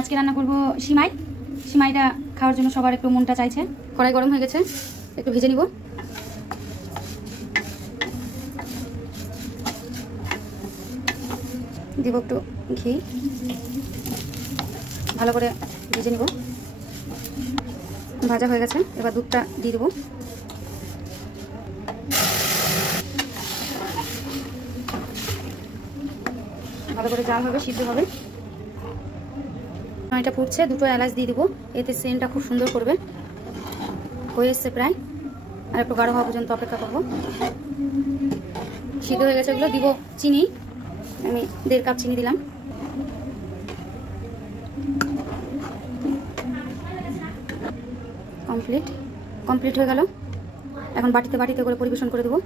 আজকে রান্না করব সিমাই। সিমাইটা খাওয়ার জন্য সবার একটু মনটা চাইছে। কড়াই গরম হয়ে গেছে, একটু ভেজে নিব। দিব একটু ঘি, ভালো করে ভেজে নিব। ভাজা হয়ে গেছে, এবার দুধটা দিয়ে দেবো। ভালো করে জাল হবে, সিদ্ধ হবে। এটা ফুটছে, দুটো এলাচ দিয়ে দিব, এতে সেন্টটা খুব সুন্দর করবে। হয়ে এসছে প্রায়, আর একটু গাঢ় হওয়া পর্যন্ত অপেক্ষা করবো। সিদ্ধ হয়ে গেছে এগুলো। দিব চিনি, আমি 1.5 কাপ চিনি দিলাম। কমপ্লিট হয়ে গেল। এখন বাটিতে করে পরিবেশন করে দেবো।